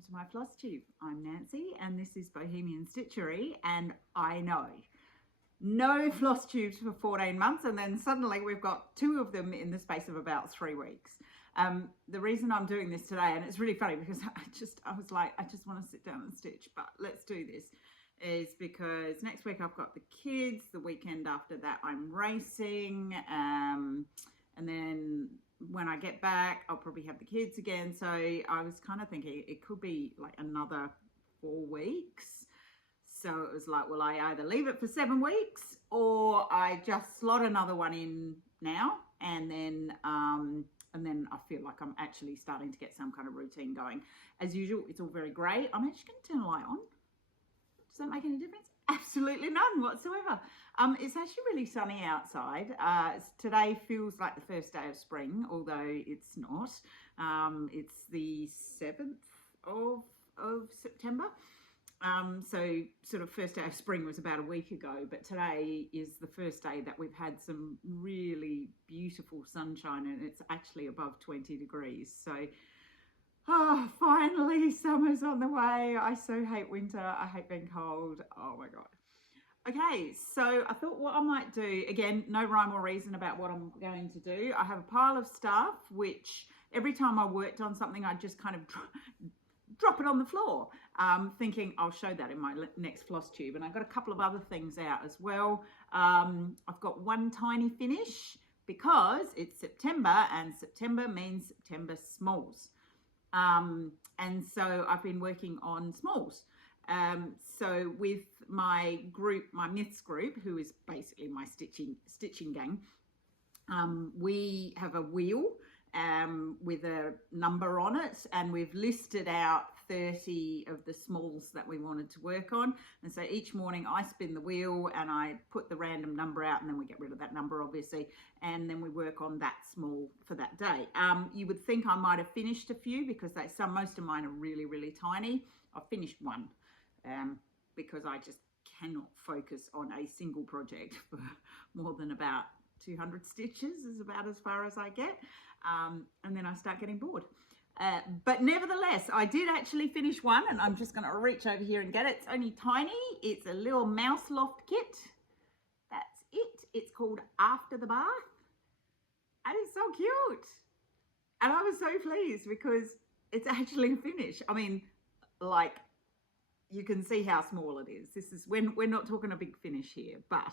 welcome to my FlossTube. I'm Nancy and this is Bohemian Stitchery, and I know no floss tubes for 14 months and then suddenly we've got 2 of them in the space of about 3 weeks. The reason I'm doing this today, and it's really funny because I was like, I just want to sit down and stitch, but let's do this, is because next week I've got the kids, the weekend after that I'm racing, and then when I get back I'll probably have the kids again. So I was kind of thinking it could be like another 4 weeks. So it was like, well, I either leave it for 7 weeks or I just slot another one in now, and then I feel like I'm actually starting to get some kind of routine going. As usual, it's all very grey. I'm actually going to turn the light on. Does that make any difference? Absolutely none whatsoever. It's actually really sunny outside. Today feels like the first day of spring, although it's not. It's the 7th of September. So sort of first day of spring was about a week ago, but today is the first day that we've had some really beautiful sunshine, and it's actually above 20 degrees. So finally summer's on the way. I so hate winter. I hate being cold. Oh my God. Okay, so I thought what I might do, again, no rhyme or reason about what I'm going to do. I have a pile of stuff, which every time I worked on something, I just kind of drop it on the floor, thinking I'll show that in my next floss tube. And I've got a couple of other things out as well. I've got one tiny finish because it's September, and September means September smalls. And so I've been working on smalls. So with my group, my myths group, who is basically my stitching gang, we have a wheel with a number on it, and we've listed out 30 of the smalls that we wanted to work on. And so each morning I spin the wheel and I put the random number out, and then we get rid of that number obviously, and then we work on that small for that day. You would think I might have finished a few because most of mine are really tiny. I've finished one because I just cannot focus on a single project for more than about 200 stitches is about as far as I get, and then I start getting bored. But nevertheless, I did actually finish one, and I'm just going to reach over here and get it. It's only tiny. It's a little mouse loft kit. That's it. It's called After the Bath, and it's so cute. And I was so pleased because it's actually finished. I mean, like, you can see how small it is. This is when we're not talking a big finish here, but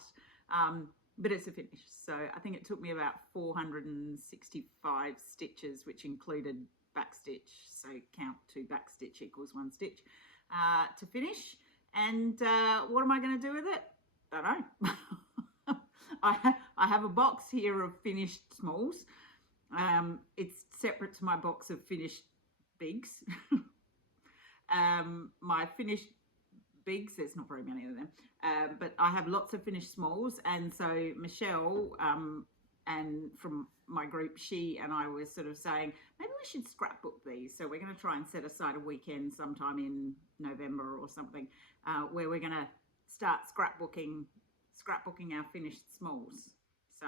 it's a finish. So I think it took me about 465 stitches, which included back stitch. So count 2 back stitch equals 1 stitch to finish. And what am I going to do with it? I don't know. I have a box here of finished smalls. It's separate to my box of finished bigs. My finished bigs, there's not very many of them, but I have lots of finished smalls. And so Michelle, and from my group, she and I were sort of saying maybe we should scrapbook these. So we're going to try and set aside a weekend sometime in November or something, where we're going to start scrapbooking our finished smalls. So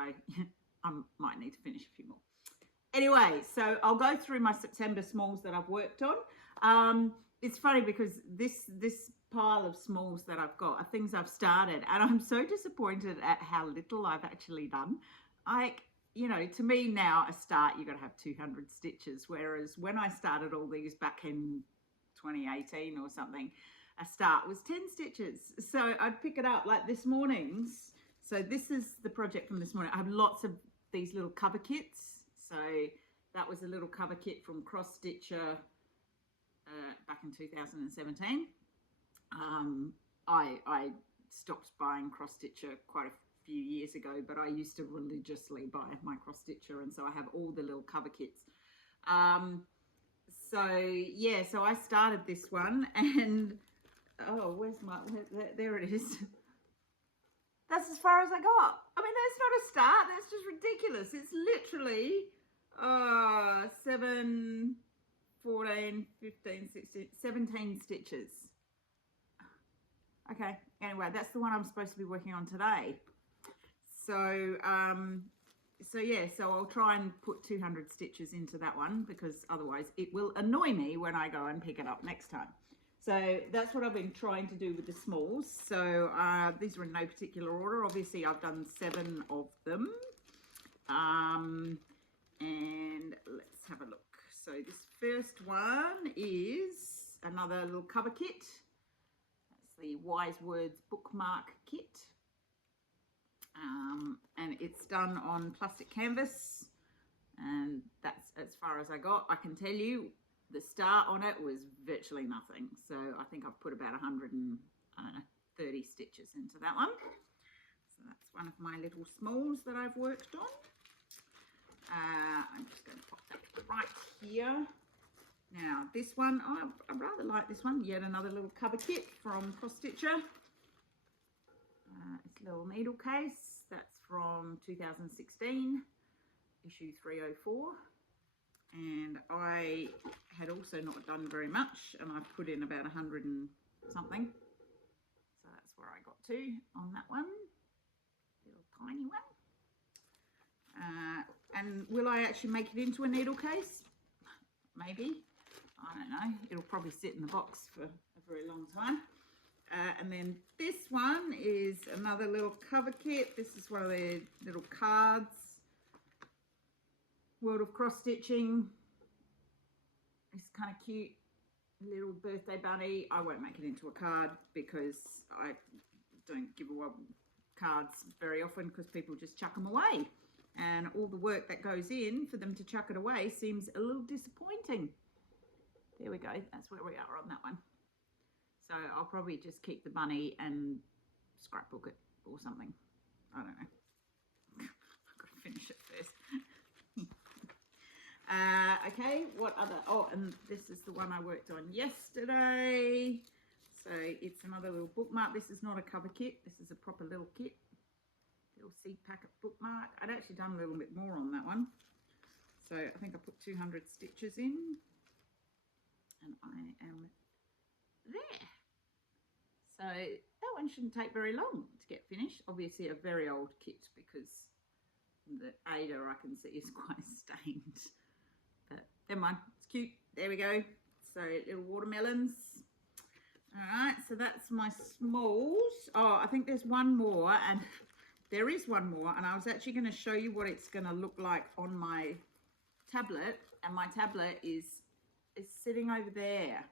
I might need to finish a few more. Anyway, so I'll go through my September smalls that I've worked on. It's funny because this pile of smalls that I've got are things I've started, and I'm so disappointed at how little I've actually done. Like, you know, to me now, a start, you've got to have 200 stitches, whereas when I started all these back in 2018 or something, a start was 10 stitches. So I'd pick it up like this morning's. So this is the project from this morning. I have lots of these little cover kits. So that was a little cover kit from Cross Stitcher back in 2017. I stopped buying Cross Stitcher quite a few years ago, but I used to religiously buy my Cross Stitcher, and so I have all the little cover kits. So yeah, so I started this one, and there it is. That's as far as I got. I mean, that's not a start, that's just ridiculous. It's literally 7, 14, 15, 16, 17 stitches. Okay, anyway, that's the one I'm supposed to be working on today. So so I'll try and put 200 stitches into that one, because otherwise it will annoy me when I go and pick it up next time. So that's what I've been trying to do with the smalls. So these are in no particular order. Obviously I've done 7 of them. And let's have a look. So this first one is another little cover kit. That's the Wise Words bookmark kit. And it's done on plastic canvas, and that's as far as I got. I can tell you the start on it was virtually nothing, so I think I've put about 130 stitches into that one. So that's one of my little smalls that I've worked on. I'm just going to pop that right here. Now this one, I rather like this one. Yet another little cover kit from Cross Stitcher. It's a little needle case. That's from 2016, issue 304. And I had also not done very much, and I've put in about 100 and something. So that's where I got to on that one. Little tiny one. And will I actually make it into a needle case? Maybe. I don't know. It'll probably sit in the box for a very long time. And then this one is another little cover kit. This is one of the little cards. World of Cross Stitching. It's kind of cute. Little birthday bunny. I won't make it into a card because I don't give away cards very often, because people just chuck them away. And all the work that goes in for them to chuck it away seems a little disappointing. There we go. That's where we are on that one. So I'll probably just keep the bunny and scrapbook it or something. I don't know. I've got to finish it first. Okay, what other? Oh, and this is the one I worked on yesterday. So it's another little bookmark. This is not a cover kit. This is a proper little kit. Little seed packet bookmark. I'd actually done a little bit more on that one. So I think I put 200 stitches in. And I am there. So that one shouldn't take very long to get finished. Obviously a very old kit, because the Ada I can see is quite stained. But never mind, it's cute. There we go. So little watermelons. All right, so that's my smalls. Oh, I think there's one more, and there is one more, and I was actually going to show you what it's going to look like on my tablet, and my tablet is sitting over there.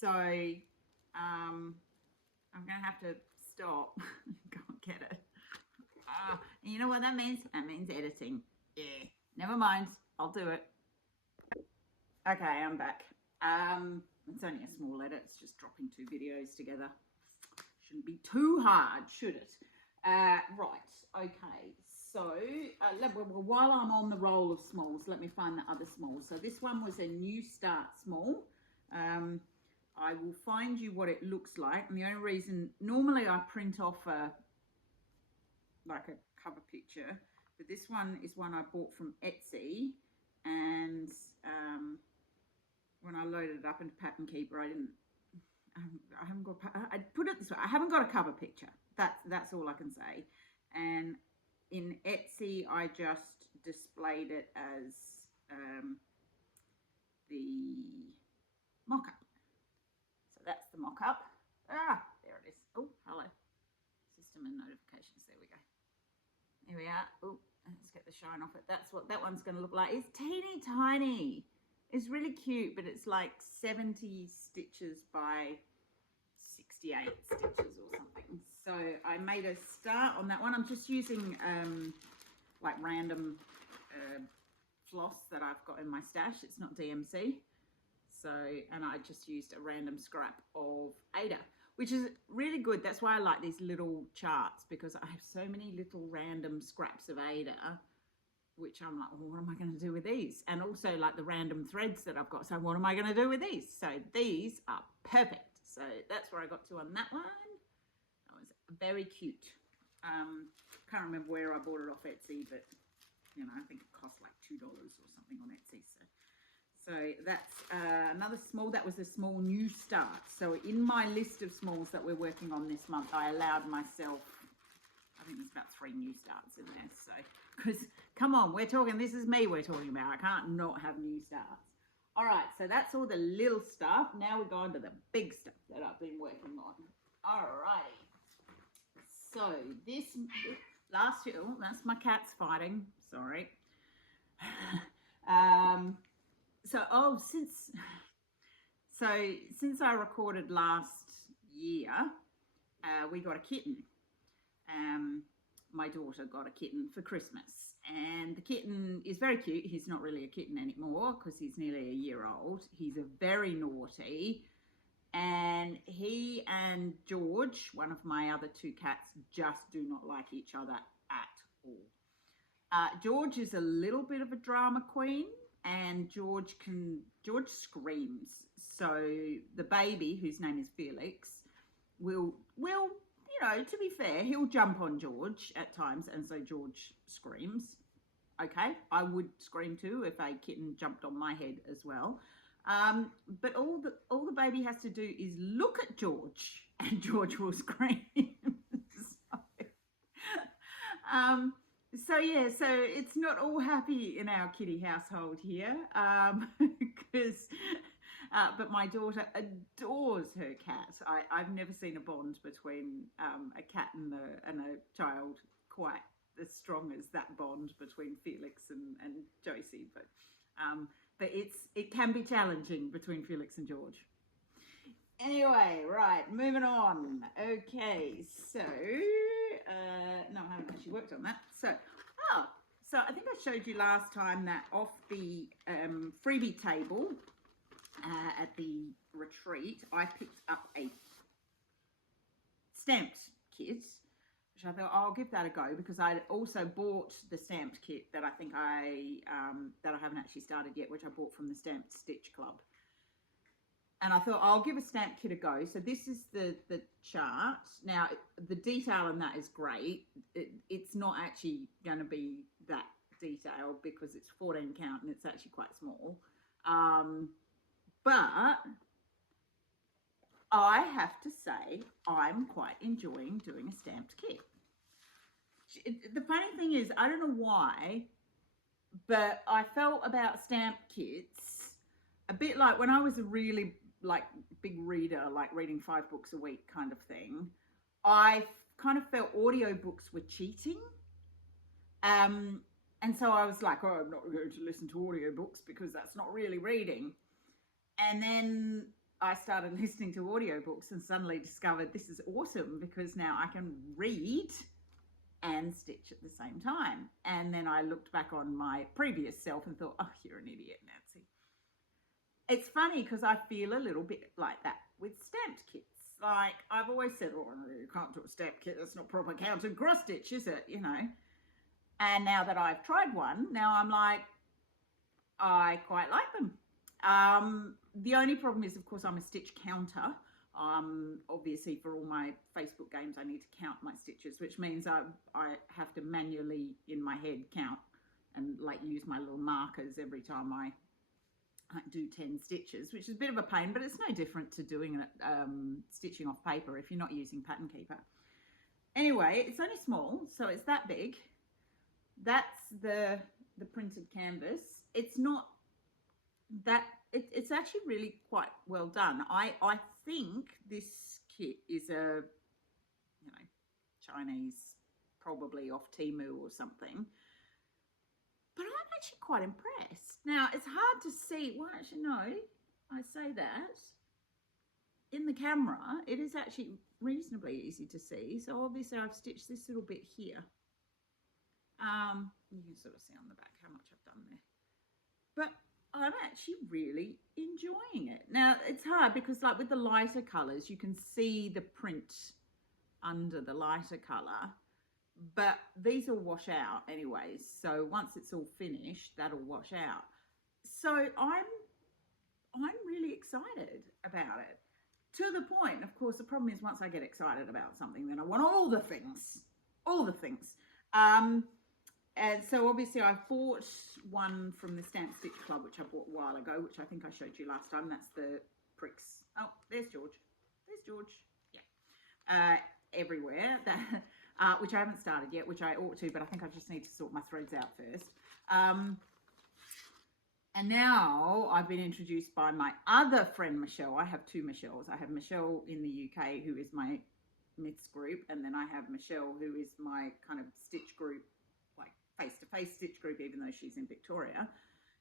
So I'm going to have to stop and go and get it. And you know what that means? That means editing. Yeah, never mind. I'll do it. Okay, I'm back. It's only a small edit. It's just dropping 2 videos together. Shouldn't be too hard, should it? Right, okay. So, well, while I'm on the roll of smalls, let me find the other small. So this one was a New Start small. I will find you what it looks like. And the only reason, normally I print off like a cover picture, but this one is one I bought from Etsy. And when I loaded it up into Pattern Keeper, I haven't got, I put it this way, I haven't got a cover picture. That's all I can say. And in Etsy, I just displayed it as the mock-up. So that's the mock-up. There it is. Oh, hello. System and notifications. There we go. Here we are. Oh, let's get the shine off it. That's what that one's going to look like. It's teeny tiny. It's really cute, but it's like 70 stitches by 68 stitches or something. So I made a start on that one. I'm just using like random floss that I've got in my stash. It's not DMC. So, and I just used a random scrap of Ada, which is really good. That's why I like these little charts, because I have so many little random scraps of Ada, which I'm like, well, what am I going to do with these? And also like the random threads that I've got. So what am I going to do with these? So these are perfect. So that's where I got to on that one. That was very cute. Can't remember where I bought it off Etsy, but you know, I think it cost like $2 or something on Etsy. So that's another small. That was a small New Start. So in my list of smalls that we're working on this month, I allowed myself, I think there's about 3 new starts in there. So, because, come on, this is me we're talking about. I can't not have new starts. All right, so that's all the little stuff. Now we go on to the big stuff that I've been working on. All righty. So this last year, oh, that's my cats fighting. Sorry. Since I recorded last year, we got a kitten. My daughter got a kitten for Christmas, and the kitten is very cute. He's not really a kitten anymore because he's nearly a year old. He's a very naughty, and he and George, one of my other 2 cats, just do not like each other at all. George is a little bit of a drama queen, and George screams. So the baby, whose name is Felix, will, you know, to be fair, he'll jump on George at times, and so George screams. Okay, I would scream too if a kitten jumped on my head as well. But all the baby has to do is look at George, and George will scream. So it's not all happy in our kitty household here, because. But my daughter adores her cat. I've never seen a bond between a cat and a child quite as strong as that bond between Felix and Josie. But it can be challenging between Felix and George. Anyway, right, moving on. Okay, so no, I haven't actually worked on that. So I think I showed you last time that off the freebie table. At the retreat, I picked up a stamped kit, which I thought I'll give that a go because I also bought the stamped kit that I think that I haven't actually started yet, which I bought from the Stamped Stitch Club. And I thought I'll give a stamped kit a go. So this is the chart. Now the detail in that is great. It's not actually going to be that detailed because it's 14 count and it's actually quite small. But I have to say, I'm quite enjoying doing a stamped kit. The funny thing is, I don't know why, but I felt about stamped kits a bit like when I was a really big reader, like reading 5 books a week kind of thing. I kind of felt audiobooks were cheating. And so I was like, oh, I'm not going to listen to audiobooks because that's not really reading. And then I started listening to audiobooks and suddenly discovered this is awesome because now I can read and stitch at the same time. And then I looked back on my previous self and thought, oh, you're an idiot, Nancy. It's funny because I feel a little bit like that with stamped kits. Like I've always said, oh, you can't do a stamped kit. That's not proper count and cross stitch, is it? You know. And now that I've tried one, now I'm like, I quite like them. The only problem is, of course, I'm a stitch counter. Obviously, for all my Facebook games, I need to count my stitches, which means I have to manually, in my head, count and like use my little markers every time I do 10 stitches, which is a bit of a pain, but it's no different to doing stitching off paper if you're not using Pattern Keeper. Anyway, it's only small, so it's that big. That's the printed canvas. It's not that, it's actually really quite well done. I think this kit is a, you know, Chinese, probably off Temu or something. But I'm actually quite impressed. Now, it's hard to see. Well, actually, no, I say that. In the camera, it is actually reasonably easy to see. So obviously, I've stitched this little bit here. You can sort of see on the back how much I've done there. But I'm actually really enjoying it. Now, it's hard because like with the lighter colours, you can see the print under the lighter colour. But these will wash out anyways. So once it's all finished, that'll wash out. So I'm really excited about it. To the point, of course, the problem is once I get excited about something, then I want all the things. All the things. And so obviously I bought one from the Stamped Stitch Club, which I bought a while ago, which I think I showed you last time. That's the pricks. Oh, there's George. There's George. Yeah. Everywhere. which I haven't started yet, which I ought to, but I think I just need to sort my threads out first. And now I've been introduced by my other friend, Michelle. I have two Michelles. I have Michelle in the UK, who is my myths group, and then I have Michelle, who is my kind of stitch group, like face-to-face stitch group, even though she's in Victoria.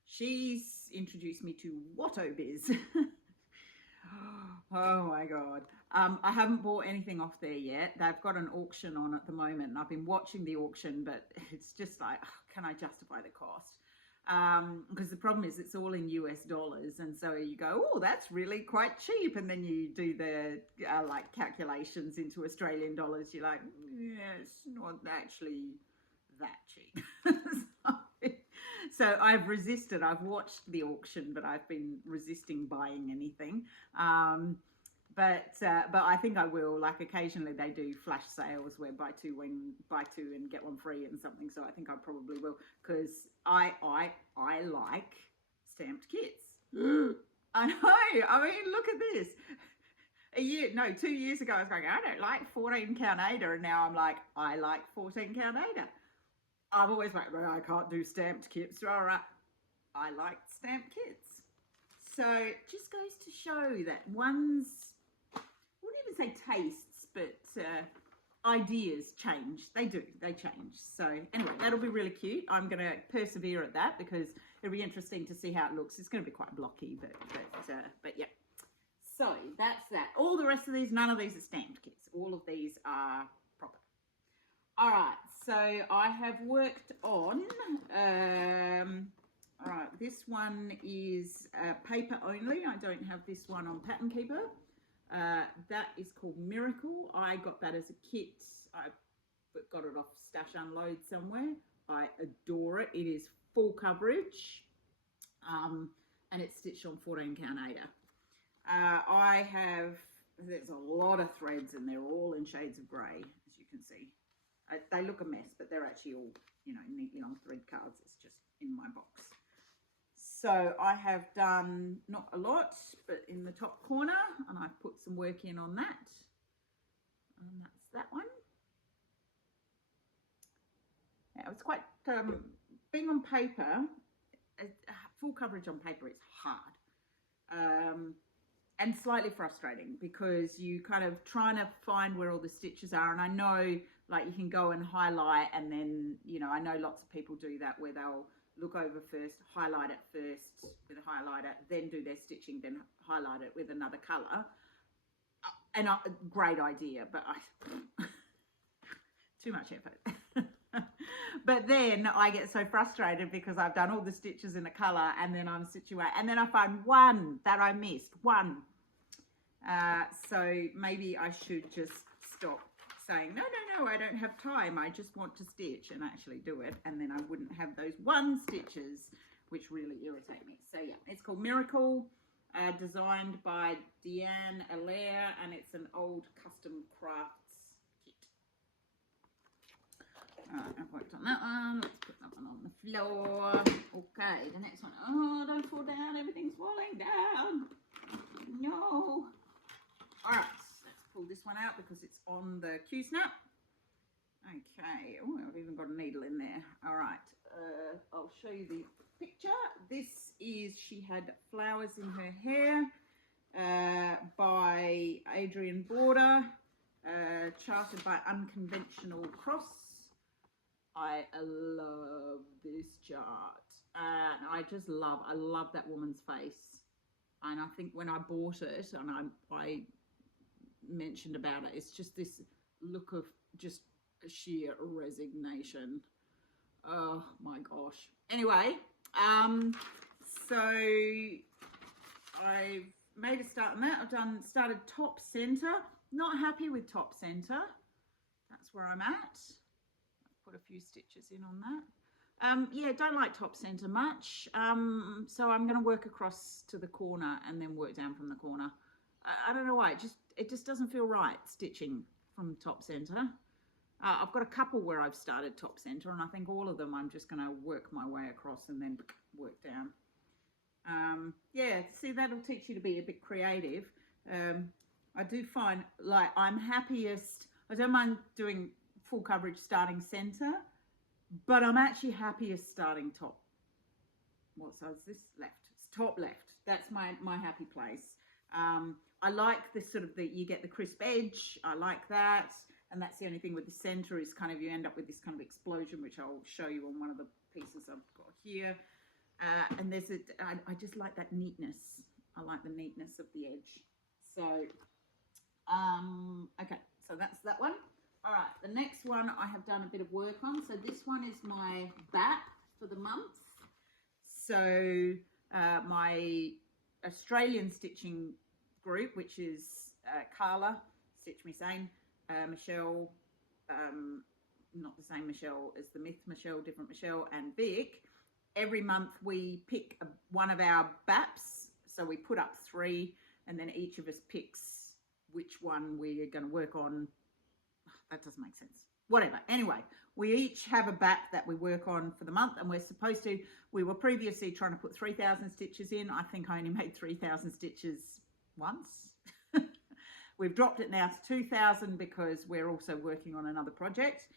She's introduced me to WattoBiz. Oh my God. I haven't bought anything off there yet. They've got an auction on at the moment, and I've been watching the auction, but it's just like, can I justify the cost? Because the problem is it's all in US dollars, and so you go, oh, that's really quite cheap, and then you do the like calculations into Australian dollars. You're like, yeah, it's not actually that cheap. So I've resisted. I've watched the auction, but I've been resisting buying anything. But I think I will. Like occasionally they do flash sales where buy two and get one free and something. So I think I probably will, because I like stamped kits. I know. I mean, look at this. 2 years ago I was going, I don't like 14 count Ada, and now I'm like, I like 14 count Ada. I've always like, well, I can't do stamped kits. All right, I like stamped kits. So it just goes to show that one's, I wouldn't even say tastes, but ideas change. They do, they change. So anyway, that'll be really cute. I'm going to persevere at that because it'll be interesting to see how it looks. It's going to be quite blocky, but yeah. So that's that. All the rest of these, none of these are stamped kits. All of these are proper. All right, so I have worked on, all right, this one is paper only. I don't have this one on Pattern Keeper. That is called Miracle. I got that as a kit. I got it off Stash Unload somewhere. I adore it. It is full coverage, and it's stitched on 14 count Ada. There's a lot of threads, and they're all in shades of grey, as you can see. They look a mess, but they're actually all, neatly on thread cards. It's just in my box. So I have done not a lot, but in the top corner, and I've put some work in on that. And that's that one. Yeah, it's quite, being on paper, full coverage on paper is hard. And slightly frustrating because you kind of trying to find where all the stitches are. And I know, like, you can go and highlight, and then, I know lots of people do that where they'll look over first, highlight it first with a highlighter, then do their stitching, then highlight it with another colour. And great idea, but too much effort. But then I get so frustrated because I've done all the stitches in a colour, and then I'm situated, and then I find one that I missed, one. So maybe I should just stop saying, no, I don't have time. I just want to stitch, and actually do it. And then I wouldn't have those one stitches, which really irritate me. So yeah, it's called Miracle, designed by Deanne Allaire, and it's an old custom crafts kit. Alright, I've worked on that one. Let's put that one on the floor. Okay, the next one. Oh, don't fall down. Everything's falling down. No. Alright, let's pull this one out because it's on the Q-snap. Okay. Oh, I've even got a needle in there. Alright, I'll show you the picture. This is, she had flowers in her hair by Adrian Border, charted by Unconventional Cross. I love this chart, and I love that woman's face. And I think when I bought it, and I mentioned about it, it's just this look of just sheer resignation. Oh my gosh. Anyway, so I've made a start on that. I've started top center. Not happy with top center. That's where I'm at. Put a few stitches in on that. Yeah, don't like top center much. So I'm going to work across to the corner and then work down from the corner. I don't know why. It just doesn't feel right stitching from top center. I've got a couple where I've started top center, and I think all of them I'm just going to work my way across and then work down. Yeah, see, that'll teach you to be a bit creative. I do find, like, I'm happiest. I don't mind doing full coverage starting center, but I'm actually happiest starting top. What size is this? Left. It's top left. That's my happy place. I like this sort of you get the crisp edge. I like that. And that's the only thing with the center is kind of you end up with this kind of explosion, which I'll show you on one of the pieces I've got here. And there's I just like that neatness. I like the neatness of the edge. So, okay, so that's that one. All right, the next one I have done a bit of work on. So this one is my BAP for the month. So my Australian stitching group, which is Carla, Stitch Me Sane, Michelle, not the same Michelle as the Myth Michelle, different Michelle, and Vic. Every month we pick one of our BAPs. So we put up 3 and then each of us picks which one we're going to work on. That doesn't make sense. Whatever. Anyway, we each have a BAP that we work on for the month, and we're supposed to, we were previously trying to put 3,000 stitches in. I think I only made 3,000 stitches once. We've dropped it now to 2,000 because we're also working on another project.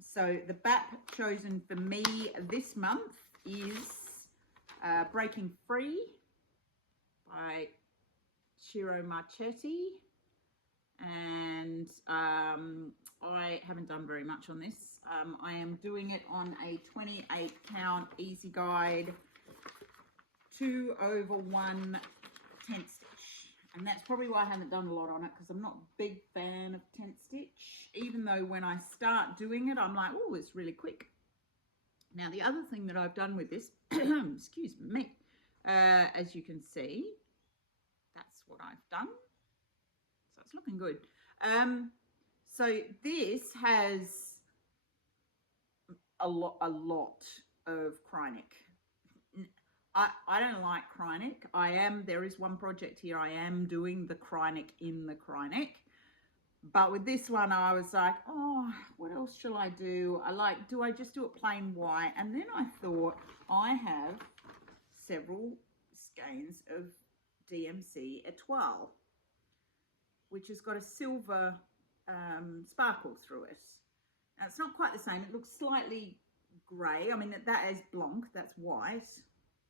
So the BAP chosen for me this month is Breaking Free by Ciro Marchetti. And I haven't done very much on this. I am doing it on a 28 count Easy Guide 2/1 tent stitch, and that's probably why I haven't done a lot on it, because I'm not a big fan of tent stitch, even though when I start doing it I'm like, oh, it's really quick. Now the other thing that I've done with this excuse me, as you can see, that's what I've done. So it's looking good. So this has a lot of Krynic. I don't like Krynic. There is one project here I am doing the Krynic in the Krynic. But with this one I was like, oh, what else shall I do? Do I just do it plain white? And then I thought, I have several skeins of DMC Etoile, which has got a silver sparkle through it. Now it's not quite the same. It looks slightly grey. I mean, that is blanc, that's white,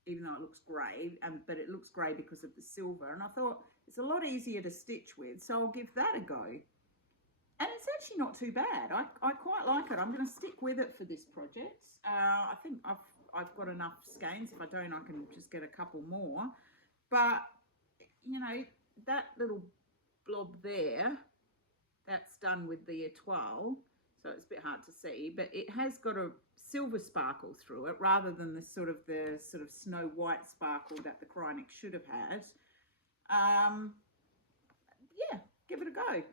even though it looks grey, but it looks grey because of the silver. And I thought it's a lot easier to stitch with, so I'll give that a go. And it's actually not too bad. I quite like it. I'm going to stick with it for this project. I think I've got enough skeins. If I don't, I can just get a couple more. But, you know, that little blob there, that's done with the Etoile, so it's a bit hard to see, but it has got a silver sparkle through it rather than the sort of snow white sparkle that the Krynic should have had. Yeah, give it a go.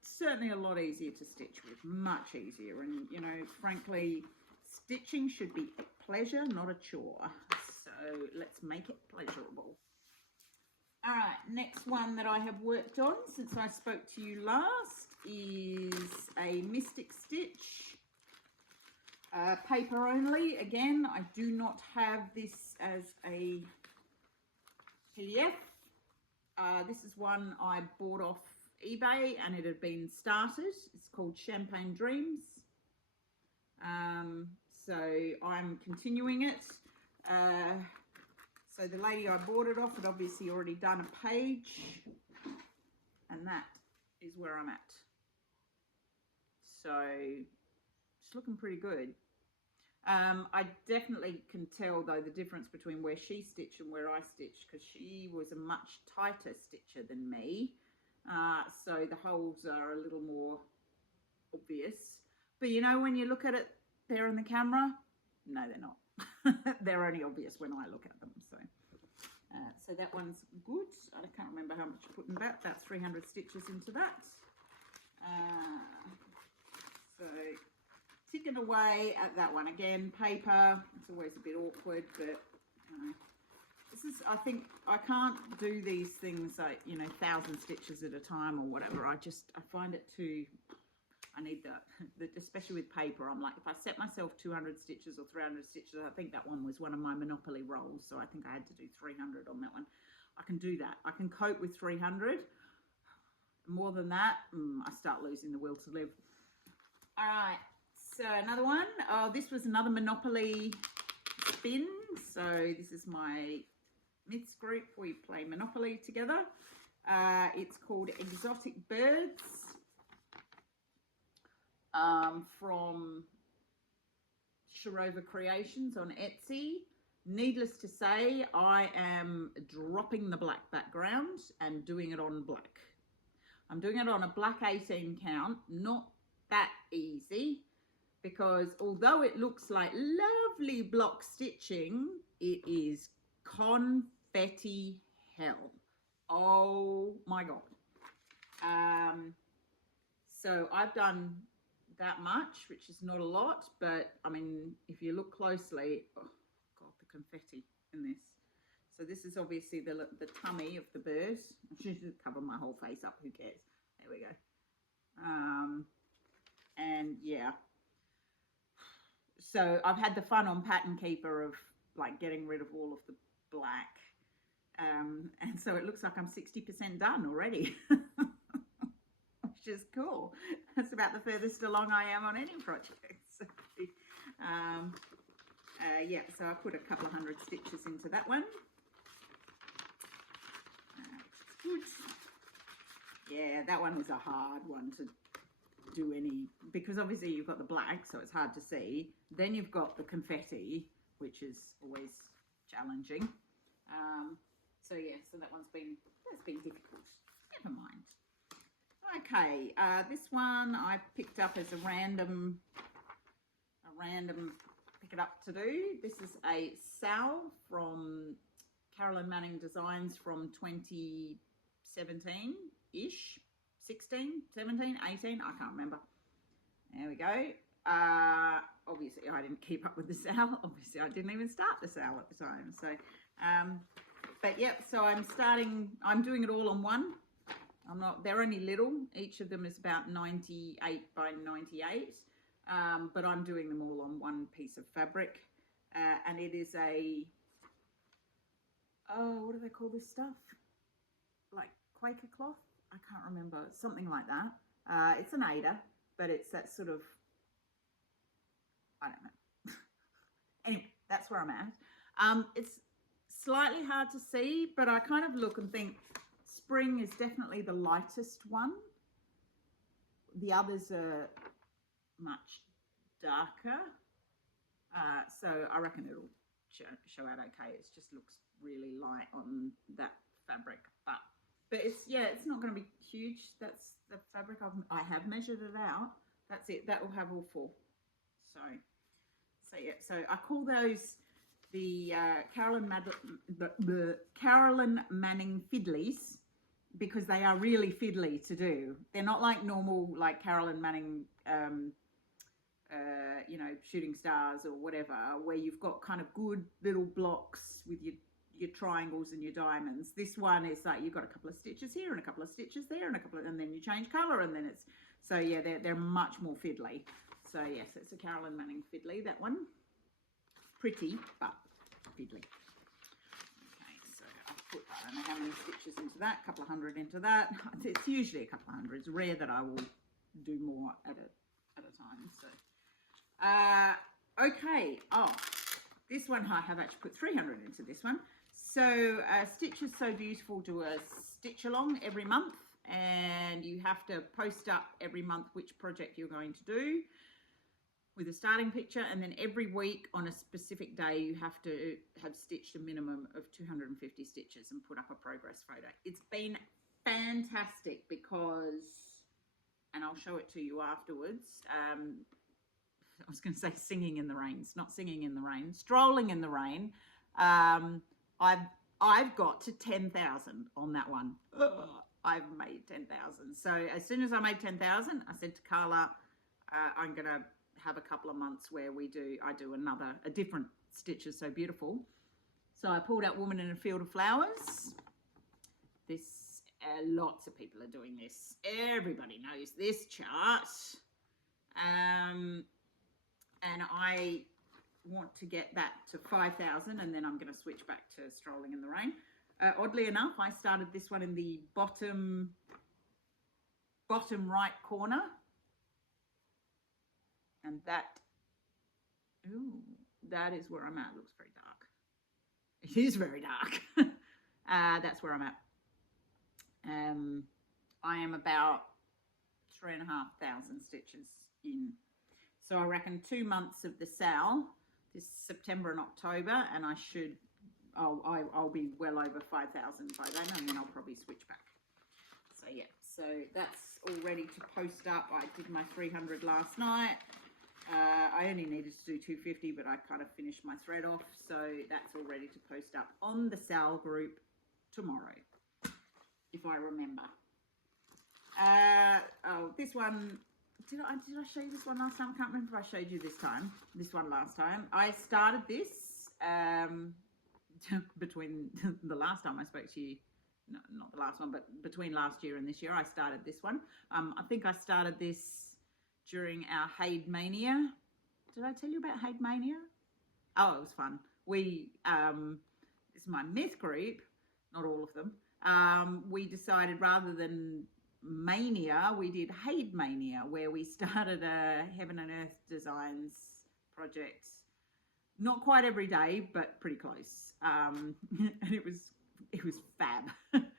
Certainly a lot easier to stitch with, much easier, and you know, frankly, stitching should be a pleasure, not a chore. So let's make it pleasurable. All right, next one that I have worked on since I spoke to you last is a Mystic Stitch, paper only. Again, I do not have this as a PDF. This is one I bought off eBay and it had been started. It's called Champagne Dreams. So I'm continuing it. So the lady I bought it off had obviously already done a page, and that is where I'm at. So it's looking pretty good. I definitely can tell though the difference between where she stitched and where I stitched, because she was a much tighter stitcher than me. So the holes are a little more obvious. But you know, when you look at it there in the camera, no, they're not. They're only obvious when I look at them. So that one's good. I can't remember how much I put in that. About 300 stitches into that. So ticking away at that one again. Paper. It's always a bit awkward, but this is. I think I can't do these things like, you know, 1,000 stitches at a time or whatever. I find it too. I need that, especially with paper. I'm like, if I set myself 200 stitches or 300 stitches, I think that one was one of my Monopoly rolls, so I think I had to do 300 on that one. I can do that. I can cope with 300. More than that, I start losing the will to live. All right, so another one. Oh, this was another Monopoly spin. So this is my myths group. We play Monopoly together. It's called Exotic Birds, from Sharova Creations on Etsy. Needless to say, I am dropping the black background and doing it on black. I'm doing it on a black 18 count, not that easy, because although it looks like lovely block stitching, it is confetti hell. Oh my God. So I've done that much, which is not a lot, but I mean, if you look closely, oh God, the confetti in this. So this is obviously the tummy of the bird. I should cover my whole face up, who cares? There we go. And yeah. So I've had the fun on Pattern Keeper of like getting rid of all of the black. And so it looks like I'm 60% done already. Which is cool. That's about the furthest along I am on any project. So, yeah, so I put a couple of hundred stitches into that one. Which is good. Yeah, that one was a hard one to do any, because obviously you've got the black, so it's hard to see. Then you've got the confetti, which is always challenging. So yeah, so that's been difficult. Never mind. Okay, this one I picked up as a random pick it up to do. This is a Sal from Carolyn Manning Designs from 2017-ish, 16, 17, 18, I can't remember. There we go. Obviously I didn't keep up with the Sal. Obviously I didn't even start the Sal at the time. So, but yeah, so I'm doing it all on one. They're only little. Each of them is about 98 by 98. But I'm doing them all on one piece of fabric. And it is what do they call this stuff? Like Quaker cloth? I can't remember. Something like that. It's an Aida, but it's that sort of, I don't know. Anyway, that's where I'm at. It's slightly hard to see, but I kind of look and think, spring is definitely the lightest one. The others are much darker. So I reckon it'll show out okay. It just looks really light on that fabric. But it's not going to be huge. That's the fabric I have measured it out. That's it. That will have all four. So yeah. So I call those the Carolyn Manning fiddlies, because they are really fiddly to do. They're not like normal, like Carolyn Manning, you know, shooting stars or whatever, where you've got kind of good little blocks with your triangles and your diamonds. This one is like you've got a couple of stitches here and a couple of stitches there and and then you change color, and then it's, so yeah, they're much more fiddly. So yes, it's a Carolyn Manning fiddly, that one. Pretty, but fiddly. I don't know how many stitches into that, a couple of hundred into that. It's usually a couple of hundred. It's rare that I will do more at a time. So, okay. Oh, this one I have actually put 300 into this one. So, Stitch is So Beautiful do a stitch along every month, and you have to post up every month which project you're going to do, with a starting picture, and then every week on a specific day you have to have stitched a minimum of 250 stitches and put up a progress photo. It's been fantastic because, and I'll show it to you afterwards, I was going to say singing in the rain. It's not singing in the rain, strolling in the rain. I've got to 10,000 on that one. I've made 10,000. So as soon as I made 10,000, I said to Carla, I'm going to have a couple of months where I do a different Stitch is So Beautiful. So I pulled out Woman in a Field of Flowers. This, lots of people are doing this. Everybody knows this chart. And I want to get that to 5,000, and then I'm going to switch back to Strolling in the Rain. Oddly enough, I started this one in the bottom right corner. And that, ooh, that is where I'm at. It looks very dark. It is very dark. That's where I'm at. I am about 3,500 stitches in. So I reckon 2 months of the sale, this September and October, and I'll be well over 5,000 by then, and then I'll probably switch back. So yeah, so that's all ready to post up. I did my 300 last night. I only needed to do 250, but I kind of finished my thread off, so that's all ready to post up on the sale group tomorrow, if I remember. Oh, this one, did I show you this one last time? I can't remember if I showed you this one last time. I started this between the last time I spoke to you, no, not the last one, but between last year and this year, I started this one. I think I started this during our Haid Mania. Did I tell you about Haid Mania? Oh, it was fun. We, this is my myth group, not all of them. We decided rather than Mania, we did Haid Mania, where we started a Heaven and Earth Designs project. Not quite every day, but pretty close. And it was fab.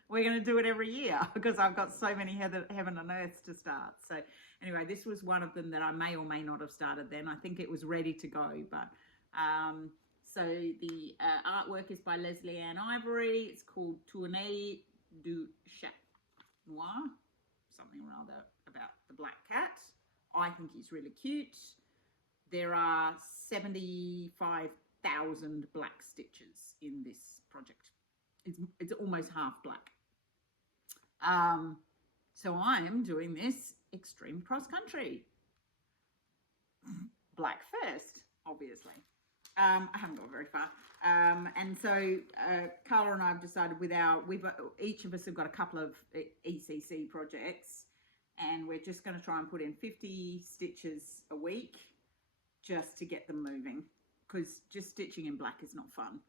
We're going to do it every year because I've got so many Heaven and Earths to start. So anyway, this was one of them that I may or may not have started then. I think it was ready to go, but so the artwork is by Leslie Ann Ivory. It's called Tournée du Chat Noir, something or other about the black cat. I think he's really cute. There are 75,000 black stitches in this project. It's almost half black. So I am doing this extreme cross country. Black first, obviously. I haven't got very far. And so Carla and I have decided each of us have got a couple of ECC projects, and we're just going to try and put in 50 stitches a week just to get them moving, because just stitching in black is not fun.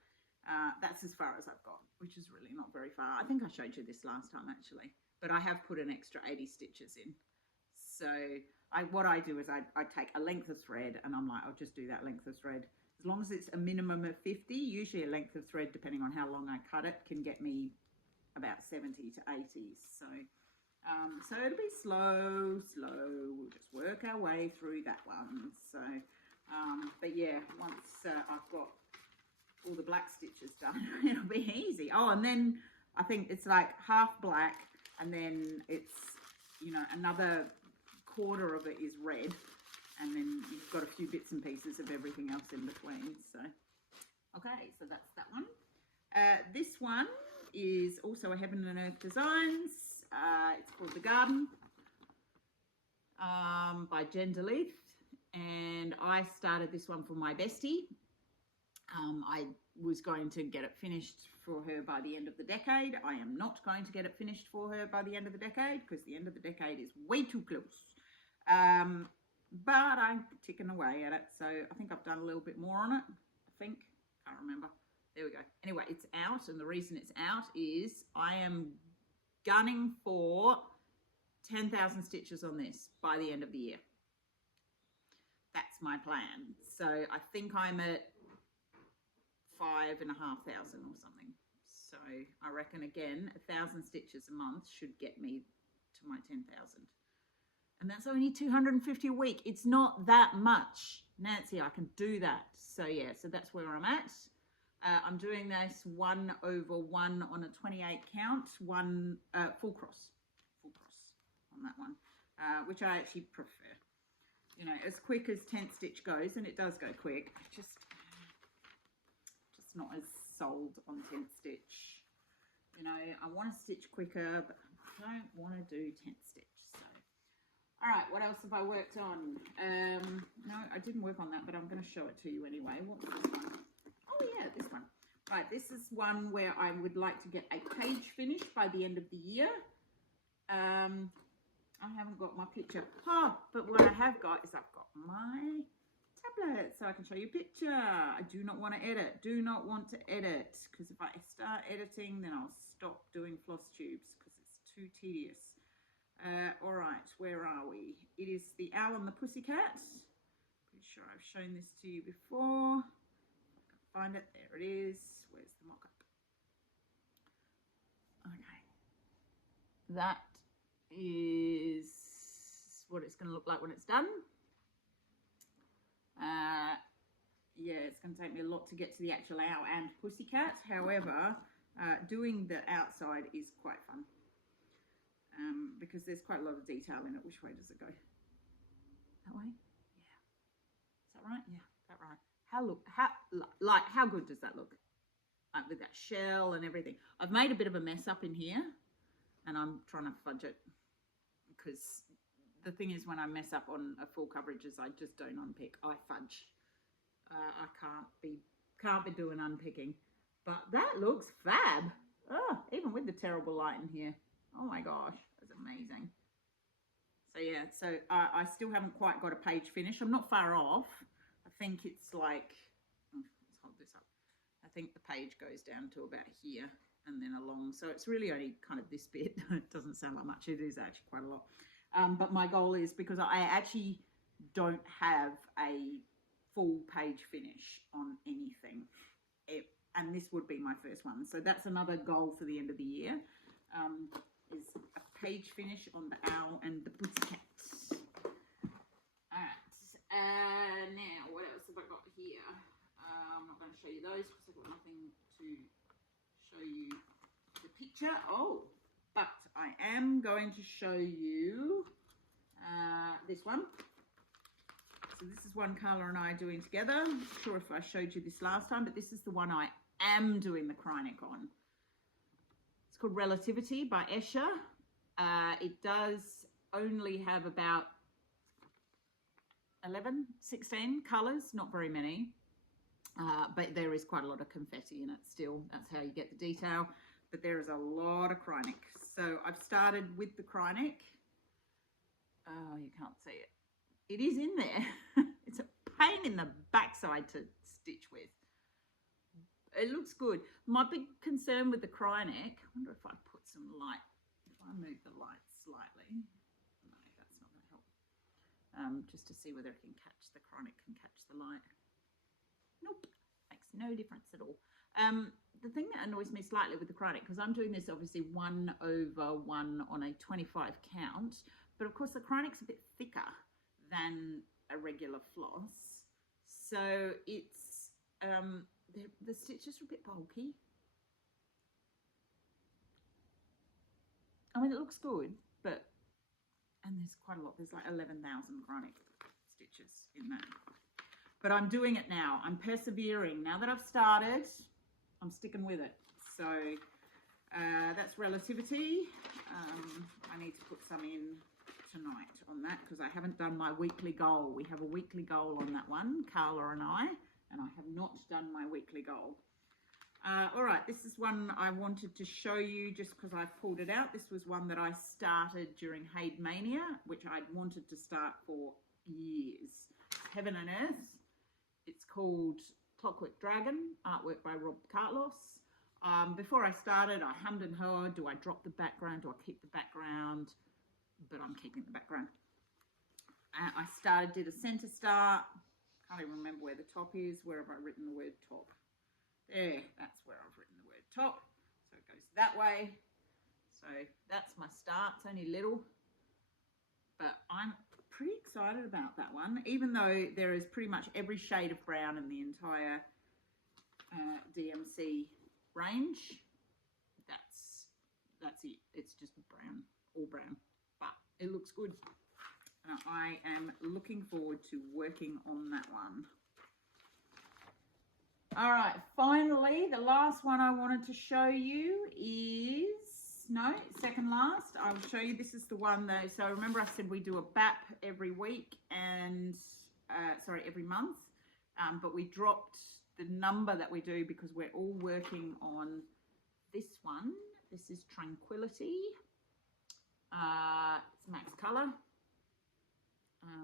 That's as far as I've got, which is really not very far. I think I showed you this last time actually, but I have put an extra 80 stitches in. So what I do is I take a length of thread, and I'm like, I'll just do that length of thread. As long as it's a minimum of 50, usually a length of thread, depending on how long I cut it, can get me about 70 to 80. So, so it'll be slow. We'll just work our way through that one. So, but yeah, once I've got all the black stitches done, it'll be easy. Oh, and then I think it's like half black, and then it's, you know, another quarter of it is red, and then you've got a few bits and pieces of everything else in between. So, okay, so that's that one. This one is also a Heaven and Earth Designs. It's called The Garden by Jen DeLeith, and I started this one for my bestie. I was going to get it finished for her by the end of the decade. I am not going to get it finished for her by the end of the decade, because the end of the decade is way too close. But I'm ticking away at it, so I think I've done a little bit more on it. Can't remember. There we go. Anyway, it's out, and the reason it's out is I am gunning for 10,000 stitches on this by the end of the year. That's my plan. So I think I'm at 5,500 or something. So I reckon again 1,000 stitches a month should get me to my 10,000. And that's only 250 a week. It's not that much. Nancy, I can do that. So yeah, so that's where I'm at. I'm doing this 1/1 on a 28 count, full cross on that one, which I actually prefer. You know, as quick as 10th stitch goes, and it does go quick, just not as sold on 10th stitch. You know, I want to stitch quicker, but I don't want to do 10th stitch. So, all right, what else have I worked on? No, I didn't work on that, but I'm going to show it to you anyway. What's this one? Oh yeah, this one. Right, this is one where I would like to get a page finished by the end of the year. I haven't got my picture. Oh, but what I have got is I've got my tablet, so I can show you a picture. I do not want to edit. Do not want to edit, because if I start editing, then I'll stop doing FlossTubes because it's too tedious. All right, where are we? It is the Owl and the Pussycat sure I've shown this to you before. If I can find it, there it is. Where's the mock-up? Okay. That is what it's going to look like when it's done. Yeah, it's going to take me a lot to get to the actual owl and pussycat. However, doing the outside is quite fun because there's quite a lot of detail in it. Which way does it go? That way? Yeah. Is that right? Yeah, that right. How good does that look? With that shell and everything. I've made a bit of a mess up in here, and I'm trying to fudge it because the thing is, when I mess up on a full coverages, I just don't unpick. I fudge. I can't be doing unpicking, but that looks fab. Oh, even with the terrible light in here. Oh my gosh, that's amazing. So yeah, so I still haven't quite got a page finish. I'm not far off. I think it's like, let's hold this up. I think the page goes down to about here and then along. So it's really only kind of this bit. It doesn't sound like much. It is actually quite a lot. But my goal is, because I actually don't have a full page finish on anything. And this would be my first one. So that's another goal for the end of the year, is a page finish on the owl and the pussycat. All right. Now, what else have I got here? I'm not going to show you those because I've got nothing to show you the picture. Oh, but I am going to show you this one. So this is one Carla and I are doing together. I'm not sure if I showed you this last time, but this is the one I am doing the Krynic on. It's called Relativity by Escher. It does only have about 11, 16 colours, not very many. But there is quite a lot of confetti in it still. That's how you get the detail. But there is a lot of Krynic. So I've started with the Krynic. Oh, you can't see it. It is in there. It's a pain in the backside to stitch with. It looks good. My big concern with the Krynic, I wonder if I put some light, if I move the light slightly. No, that's not going to help. Just to see whether it can catch, the Krynic can catch the light. Nope, makes no difference at all. The thing that annoys me slightly with the Krynic, because I'm doing this obviously 1/1 on a 25 count, but of course the Krynic's a bit thicker than a regular floss, so it's the stitches are a bit bulky. I mean, it looks good, but, and there's quite a lot, there's like 11,000 Krynic stitches in that. But I'm doing it now. I'm persevering. Now that I've started, I'm sticking with it. So that's Relativity. I need to put some in tonight on that because I haven't done my weekly goal. We have a weekly goal on that one, Carla and I have not done my weekly goal. All right, this is one I wanted to show you just because I pulled it out. This was one that I started during Hade Mania, which I'd wanted to start for years. Heaven and Earth. It's called Clockwork Dragon, artwork by Rob Cartlos. Before I started, I hummed and hawed. Do I drop the background? Do I keep the background? But I'm keeping the background. I did a center start. Can't even remember where the top is. Where have I written the word top? There, that's where I've written the word top. So it goes that way. So that's my start. It's only little, but I'm pretty excited about that one, even though there is pretty much every shade of brown in the entire DMC range. That's it. It's just brown, all brown, but it looks good. And I am looking forward to working on that one. All right, finally, the last one I wanted to show you is, no, second last. I will show you, this is the one though. So remember I said we do a BAP every week and, every month. But we dropped the number that we do because we're all working on this one. This is Tranquility. It's Max Color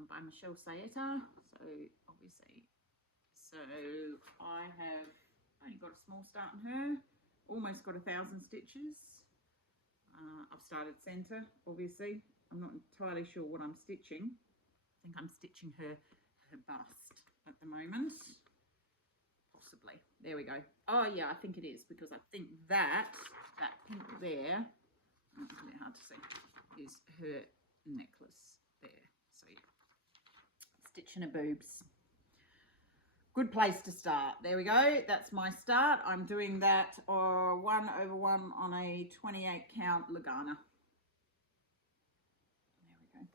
by Michelle Saeta. So obviously, I have only got a small start on her, almost got 1,000 stitches. I've started center, obviously. I'm not entirely sure what I'm stitching. I think I'm stitching her her bust at the moment. Possibly. There we go. Oh yeah, I think it is, because I think that pink there, it's a bit hard to see, is her necklace there. So yeah, stitching her boobs. Good place to start. There we go. That's my start. I'm doing that 1/1 on a 28 count Lagana. There we go.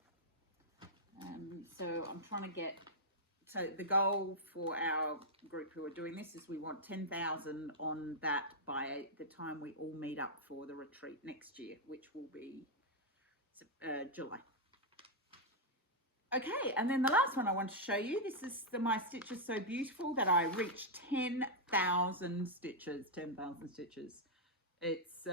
So I'm trying to get, so the goal for our group who are doing this is we want 10,000 on that by the time we all meet up for the retreat next year, which will be July. Okay, and then the last one I want to show you, this is my Stitches So Beautiful that I reached 10,000 stitches, 10,000 stitches. It's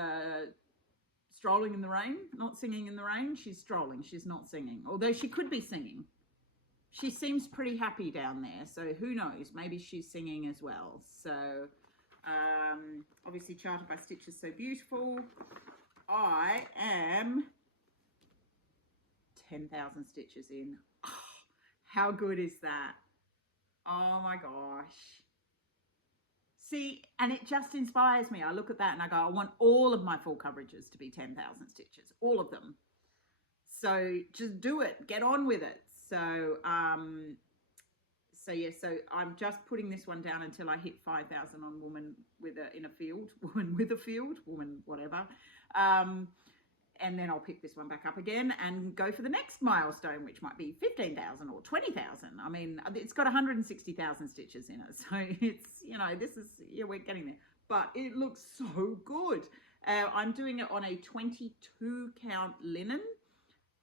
strolling in the rain, not singing in the rain. She's strolling, she's not singing, although she could be singing. She seems pretty happy down there, so who knows, maybe she's singing as well. So obviously charted by Stitches So Beautiful. I am 10,000 stitches in. Oh, how good is that? Oh my gosh. See, and it just inspires me. I look at that and I go, I want all of my full coverages to be 10,000 stitches, all of them. So just do it, get on with it. So yeah, so I'm just putting this one down until I hit 5,000 on woman with in a field, woman with a field, woman whatever. And then I'll pick this one back up again and go for the next milestone, which might be 15,000 or 20,000. I mean, it's got 160,000 stitches in it. So it's, you know, this is, yeah, we're getting there. But it looks so good. I'm doing it on a 22 count linen,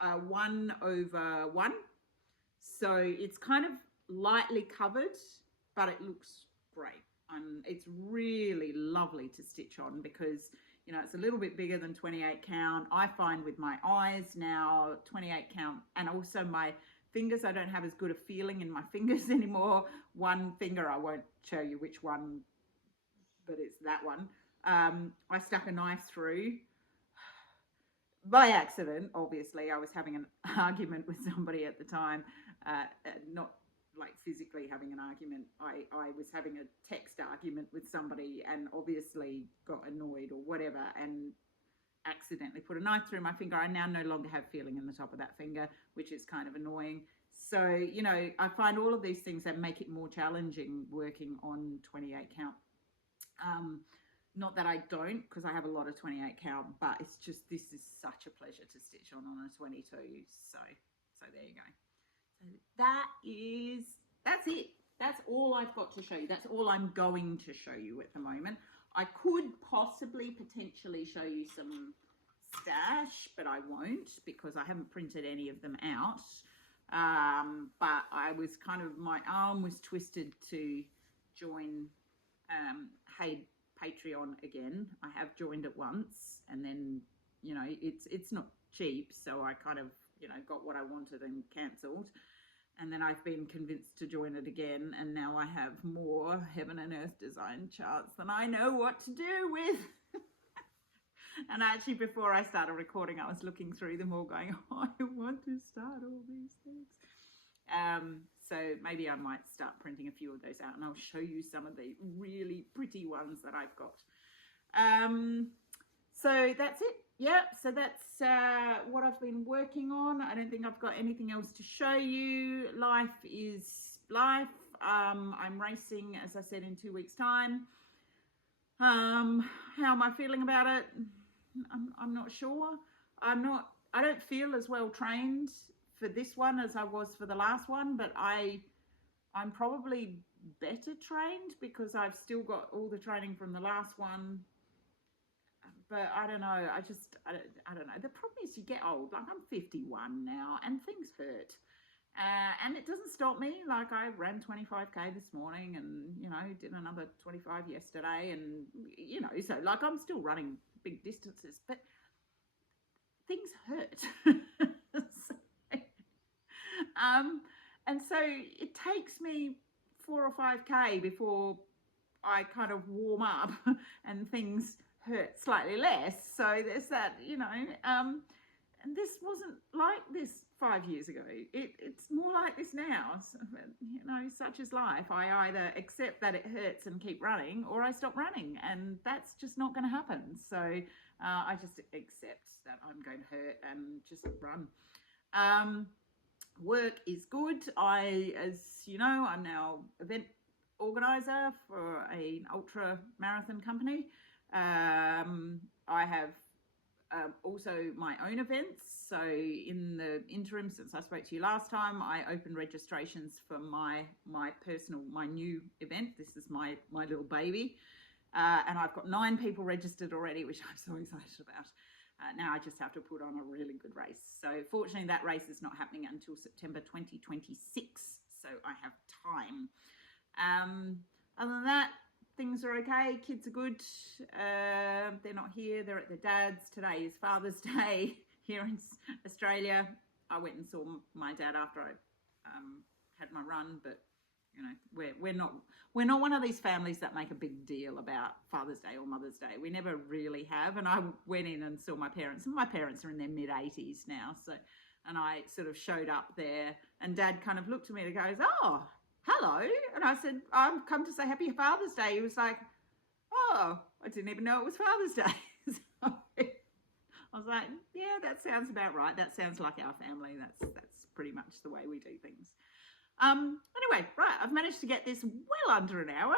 1/1. So it's kind of lightly covered, but it looks great. It's really lovely to stitch on because, you know, it's a little bit bigger than 28 count. I find with my eyes now, 28 count, and also my fingers, I don't have as good a feeling in my fingers anymore. One finger, I won't show you which one, but it's that one. I stuck a knife through by accident. Obviously, I was having an argument with somebody at the time, not like physically having an argument. I was having a text argument with somebody and obviously got annoyed or whatever and accidentally put a knife through my finger. I now no longer have feeling in the top of that finger, which is kind of annoying. So, you know, I find all of these things that make it more challenging working on 28 count. Not that I don't, because I have a lot of 28 count, but it's just, this is such a pleasure to stitch on a 22. So there you go. So that's it. That's all I've got to show you. That's all I'm going to show you at the moment. I could possibly potentially show you some stash, but I won't because I haven't printed any of them out. But I was kind of, my arm was twisted to join Hey Patreon again. I have joined it once and then, you know, it's not cheap. So I kind of, you know, got what I wanted and cancelled. And then I've been convinced to join it again. And now I have more heaven and earth design charts than I know what to do with. And actually, before I started recording, I was looking through them all going, oh, I want to start all these things. So maybe I might start printing a few of those out and I'll show you some of the really pretty ones that I've got. So that's it. Yeah, so that's what I've been working on. I don't think I've got anything else to show you. Life is life. I'm racing, as I said, in 2 weeks' time. How am I feeling about it? I'm not sure. I don't feel as well trained for this one as I was for the last one, but I'm probably better trained because I've still got all the training from the last one. But I don't know, I don't know. The problem is you get old, like I'm 51 now and things hurt. And it doesn't stop me. Like I ran 25K this morning and, you know, did another 25 yesterday and, you know, so like I'm still running big distances, but things hurt. And so it takes me 4 or 5K before I kind of warm up and things hurt slightly less. So there's that, you know, and this wasn't like this 5 years ago. It's more like this now. So, you know, such is life. I either accept that it hurts and keep running, or I stop running, and that's just not going to happen. So I just accept that I'm going to hurt and just run. Work is good. As you know, I'm now event organizer for an ultra marathon company. I have also my own events. So in the interim, since I spoke to you last time, I opened registrations for my new event. This is my little baby. And I've got 9 people registered already, which I'm so excited about. Now I just have to put on a really good race. So fortunately that race is not happening until September 2026. So I have time. Other than that, things are okay. Kids are good. They're not here. They're at their dad's. Today is Father's Day here in Australia. I went and saw my dad after I had my run, but you know, we're not one of these families that make a big deal about Father's Day or Mother's Day. We never really have. And I went in and saw my parents, and my parents are in their mid-80s now. So, and I sort of showed up there, and Dad kind of looked at me and goes, "Oh, hello." And I said, "I've come to say Happy Father's Day." He was like, "Oh, I didn't even know it was Father's Day." So I was like, "Yeah, that sounds about right. That sounds like our family. That's pretty much the way we do things." Anyway, right, I've managed to get this well under an hour,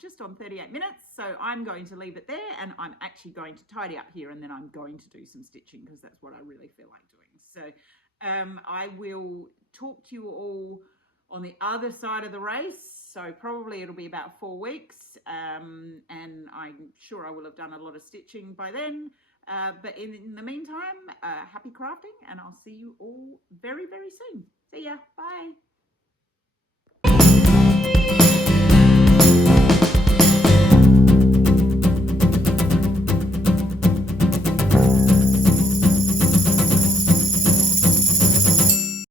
just on 38 minutes. So I'm going to leave it there, and I'm actually going to tidy up here, and then I'm going to do some stitching because that's what I really feel like doing. So I will talk to you all on the other side of the race. So probably it'll be about 4 weeks, and I'm sure I will have done a lot of stitching by then. But in the meantime, happy crafting, and I'll see you all very, very soon. See ya. Bye.